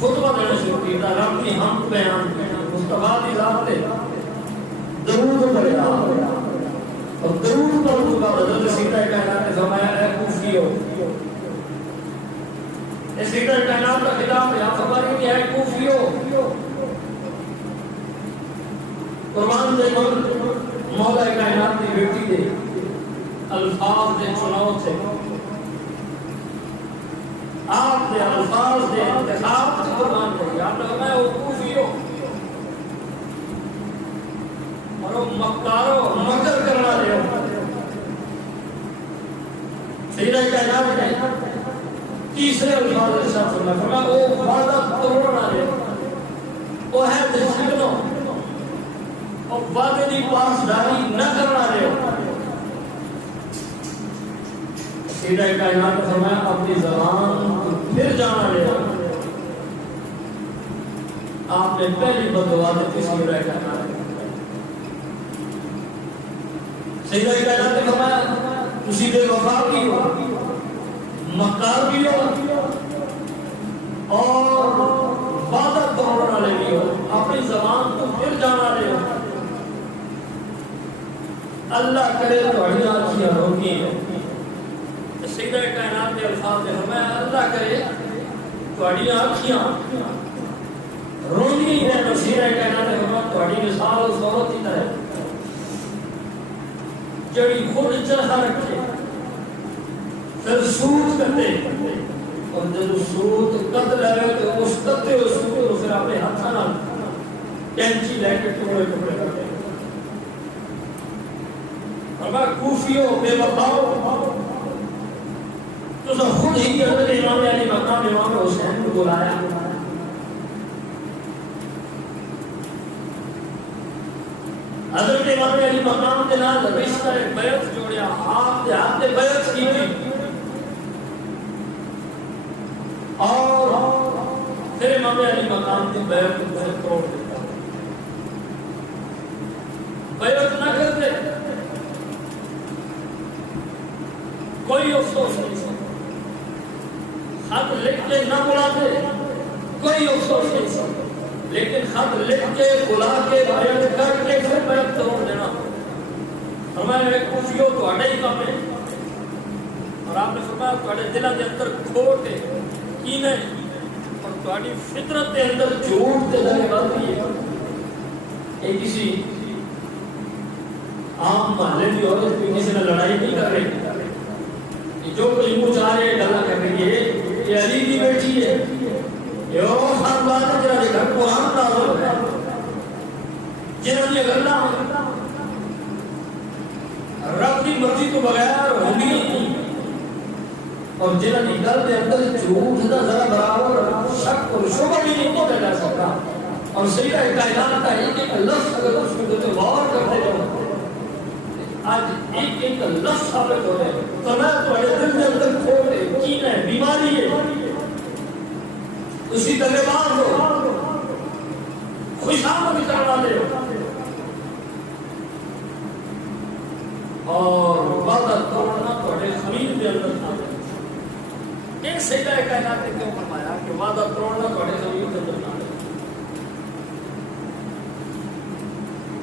خطبہ دینا شروع کیا، رب کی حمد بیان کی، مصطفیٰ کی ذات پہ درود پڑھا اور درود پر چکا حضرت سیدہ کائنات نے فرمایا اے کوفیو، اے سیدہ کائنات کا خطاب ہے، آپ فرمائیں کہ اے کوفیو، قربان دے مولا کائنات کی بیٹی دے الفاظ دے چناؤ سے آپ دے الفاظ دے انتخاب سے قربان دے، آپ نے فرمایا وہ کوفیو اور وہ مکارو مکر کرنا دے سیدہ کائنات نے تیسرے الفاظ کے ساتھ فرمایا وہ وعدہ توڑنا دے، وہ ہے دشمنوں اور وعدے کی پاسداری نہ کرنا دے۔ سیدہ کائنات نے فرمایا اپنی زبان پھر جانا دے۔ آپ نے پہلی بددعا دی سیدہ کائنات نے، سیدہ کائنات نے فرمایا تسی بے وفا بھی ہو، مکار بھی ہو اور وعدہ توڑنے والے بھی ہو، اپنی زبان کو پھر جانا دے۔ اللہ کرے تہاڈی آنکھیاں روکی ہیں، سیدہ کائنات کے الفاظ نے فرمایا اللہ کرے تہاڈی آنکھیاں روندی ہیں، سیدہ کائنات نے فرمایا تہاڈی مثال اس عورت کی طرح جڑی خود چرخا رکھے پھر سود کرتے اور جب سود کت لے تو اس کتے اور سود کو پھر اپنے ہاتھوں نال کینچی لے کے ٹکڑے ٹکڑے کرتے۔ اگر کوفیو بے وفاؤ تو سب خود ہی حضرت امام علی مقام امام حسین کو بلایا، حضرت امام علی مقام کے نال رشتہ بیعت جوڑیا، آپ نے بیعت کی تھی اور پھر امام علی مقام کی بیعت کو توڑ دیتا، بیعت نہ کرتے کوئی افسوس نہیں، خط لکھ کے نہ بلاتے کوئی افسوس نہیں، لیکن خط لکھ کے بلا کے بیعت کر کے پھر بیعت توڑ دینا۔ فرمایا ایک کوفیو تہاڈا ہی کام ہے، اور آپ نے فرمایا تہاڈے دلوں کے اندر کھوٹ ہے، کینے اور تہاڈی فطرت کے اندر جھوٹ تے دل بندی ہے۔ یہ کسی عام محلے کی عورت بھی کسی نے لڑائی نہیں کر رہی، جو کوئی منہ چاہ رہے گلا کر رہی ہے، یہ علی کی بیٹی ہے، یہ اور خاندان ہے جنہوں نے گھر کو ہم نازل ہے، جنہوں نے گلا رب کی مرضی تو بغیر ہونی نہیں، اور جنہوں نے گل کے اندر جھوٹ کا ذرا برابر شک اور شبہ بھی نہیں تو جا سکتا، اور سیدہ کائنات کا ایک ایک لفظ اگر اس کو غور کرتے ہو آج ایک ایک لفظ ثابت ہو رہے ہیں، تو میں تمہارے دل کے اندر کھوٹ ہے، کین ہے، بیماری ہے، اسی طرح باز ہو، خوشامد کرنا دے اور وعدہ توڑنا تمہارے خمیر کے اندر نہ دے۔ ایک سیدہ کائنات نے کیوں فرمایا کہ وعدہ توڑنا تمہارے خمیر کے اندر نہ دے؟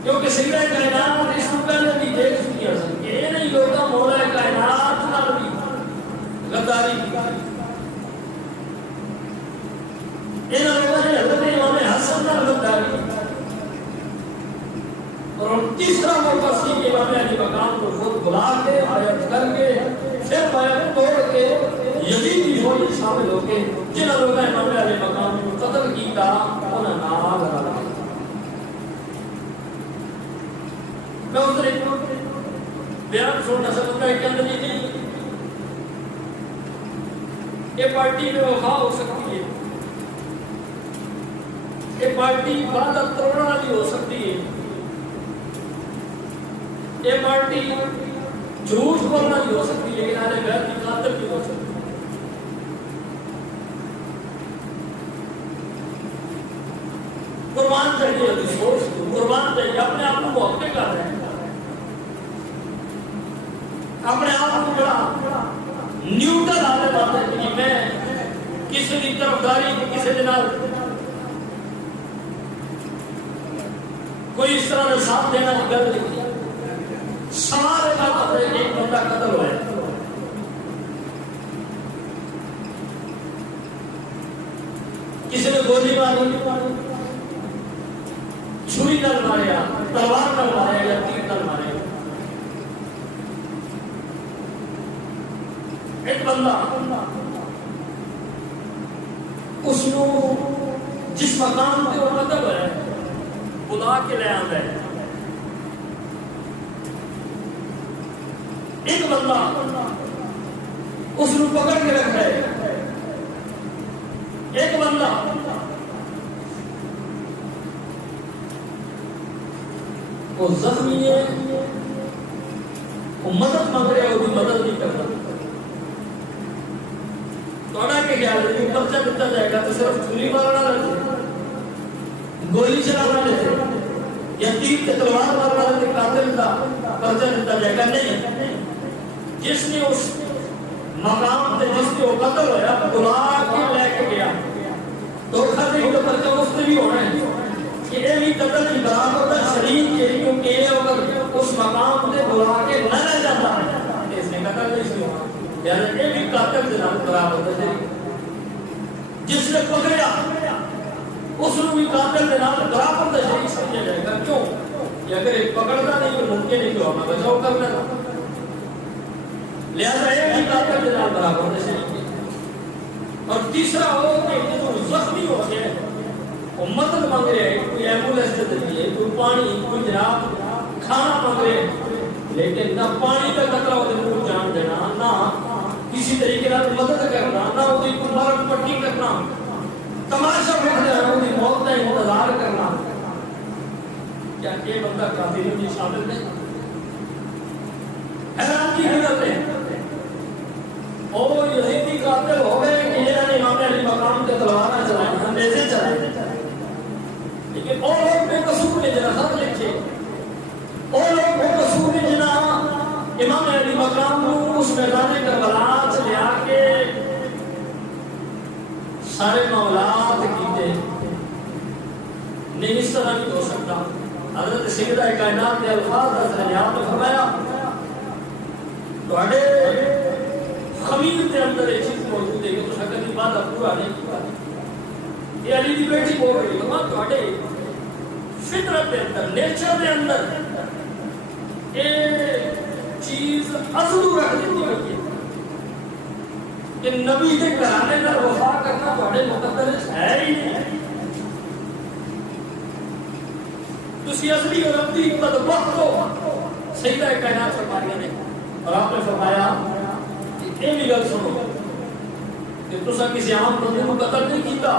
کیونکہ سیدہ کائنات اس کو پہلے بھی دیکھ چکی ہے کہ یہ نہیں ہوتا مولا کائنات نال بھی غداری کی، ان لوگوں نے حضرت امام حسن نال غداری کی، اور تیسرا موقع سی کہ امام علی مقام کو خود بلا کے بیعت کر کے پھر بیعت توڑ کے یزیدی ہوئی شامل ہو کے جن لوگوں نے امام علی مقام کو قتل کیا انہیں نال لگا۔ میں ادھر ایک بیان چھوڑنا سکتا ہے کہ اندر یہ نہیں یہ پارٹی میں وفا ہو سکتی ہے، یہ پارٹی وعدہ توڑنا بھی ہو سکتی ہے، یہ پارٹی جھوٹ بولنا بھی ہو سکتی ہے، لیکن اہل بیت کی قاتل بھی ہو سکتی ہے۔ قربان چاہیے قربان چاہیے اپنے آپ کو محبت کر رہے ہیں، اپنے آپ کو بڑا نیوٹرل حالت آتا ہے کہ میں کسی کی طرفداری کسی کے نال کوئی اس طرح کا ساتھ دینا کی گل نہیں. سارے کا ایک بندہ قتل ہوا ہے. کسی نے گولی ماری, چھری نال ماریا, تلوار نال ماریا یا تیر نال ماریا. ایک بندہ اس کو جس مقام پہ وہ قتل ہوا ہے بلا کے لے آتا ہے. ایک بندہ اس کو پکڑ کے رکھ رہا ہے. ایک بندہ وہ زخمی ہے, وہ مدد مانگ رہا ہے, وہ بھی مدد نہیں کرتا. توڑا کے خیال ہے کہ پرچہ دیتا جائے گا تو صرف چھری مارنا رہتا, گولی چلانا لیتے یا تیر کے تلوار مارنا لیتے, قاتل کا پرچہ دیتا جائے گا. نہیں, جس نے اس مقام سے جس نے وہ قتل ہوا بلا کے لے کے گیا تو خطے کو پرچہ اس سے بھی ہونا ہے کہ یہ بھی قتل کی برابر شریک کے, کیونکہ یہ اگر اس مقام سے بلا کے نہ لے جاتا ہے اس نے قتل نہیں سے ہونا, یعنی یہ بھی قاتل کے نام برابر ہے. جس نے پکڑا اس کو بھی قاتل کے نام برابر شریک سمجھا جائے گا. کیوں کہ اگر ایک پکڑتا نہیں تو ممکن نہیں کہ ہمیں بچاؤ کر لینا, لہذا ایک ہی قاتل کے نام برابر شریک ہے. اور تیسرا ہو کہ جو زخمی ہو گئے وہ مدد مانگ رہے ہیں, کوئی ایمبولینس دے دیے, کوئی پانی, کوئی جناب کھانا مانگ رہے ہیں, لیکن نہ پانی کا قطرہ وہ جان دینا, نہ کسی طریقے سے مدد کرنا, نہ وہ کوئی مرہم پٹی کرنا, تماشا دیکھنا, وہ موت کا انتظار کرنا. کیا یہ بندہ قاتلوں میں شامل نہیں؟ حیران کی حیرت ہے. اور یزیدی قاتل ہو گئے کہ انہوں نے امام علی مقام کے تلواریں چلائیں, اندیزے چلائیں, لیکن اور لوگ بے قصور نے جنہ خط لکھے, اور لوگ بے قصور نے جنہ امام علی مقام کو اس میدان کربلا سے لے آ کے سارے معاملات کیتے. نہیں, اس طرح نہیں ہو سکتا. حضرت سیدہ کائنات کے الفاظ حضرت یاد نے فرمایا توڑے خمیر کے اندر ایک چیز موجود ہے کہ تو شکل کی بات پورا نہیں کیا. یہ علی دی بیٹی بول رہی ہے توڑے فطرت کے اندر, نیچر کے اندر یہ چیز اصل رکھ دیتی ہوئی ہے کہ نبی کے گھرانے کا وفا کرنا توڑے مقدر ہے ہی نہیں. تسی اصلی اور ابدی بدبخت ہو. سیدہ کائنات فرمایا نے, اور آپ نے فرمایا کہ یہ بھی گل سنو کہ تسا کسی عام بندے کو قتل نہیں کیتا,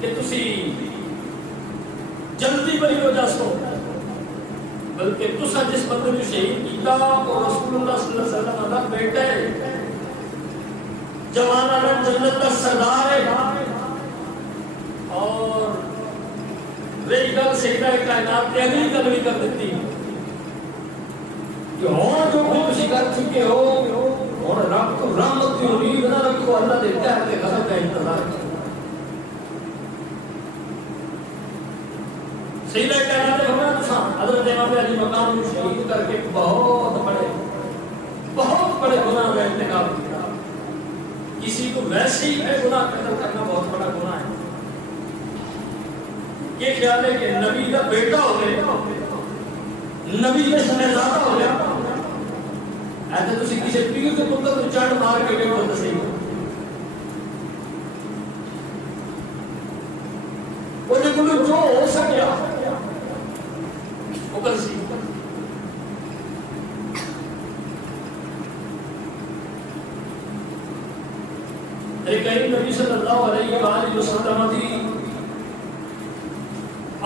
کہ تسی جلدی بری وجہ سو, بلکہ تسا جس بندے کو شہید کیتا وہ رسول اللہ صلی اللہ علیہ وسلم کا بیٹا ہے, جوان عالم جنت کا سردار ہے. اور رہی گل سیدہ کائنات نے اگلی گل بھی کر دیتی کہ ہوں جو بھی تسی کر چکے ہو اور رب کو رحمت کی امید نہ رکھو, اللہ دیتا ہے کہ غضب کا انتظار کرو. سیدہ کائنات نے فرمایا تساں حضرت امام علی مقام کو شہید کر کے بہت بڑے گناہ کا ارتکاب کیا. کسی کو ویسے ہی ہے گناہ قتل کرنا بہت بڑا گناہ ہے. یہ خیال ہے کہ نبی کا بیٹا ہو گیا, نبی کا شہزادہ ہو گیا, ایسے تو کسی پیر کے پتر کو چڑھ مار کے گئے ہوتا صحیح ہو. وہ جو ہو سکیا وہ کر سی. کریم نبی صلی اللہ علیہ وآلہ وسلم کی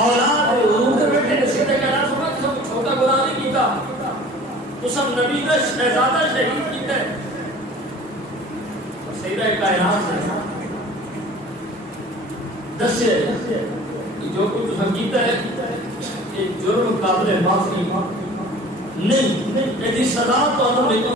اولاد حضور کے بیٹے نے سیدھے کہنا سنا کہ سب چھوٹا گناہ نہیں کیتا, تو سب نبی کا شہزادہ شہید کیتا ہے. سیدہ کائنات نے دسے کہ جو کچھ کیتا ہے یہ جرم قابل معافی نہیں, یہ سزا تو ہمیں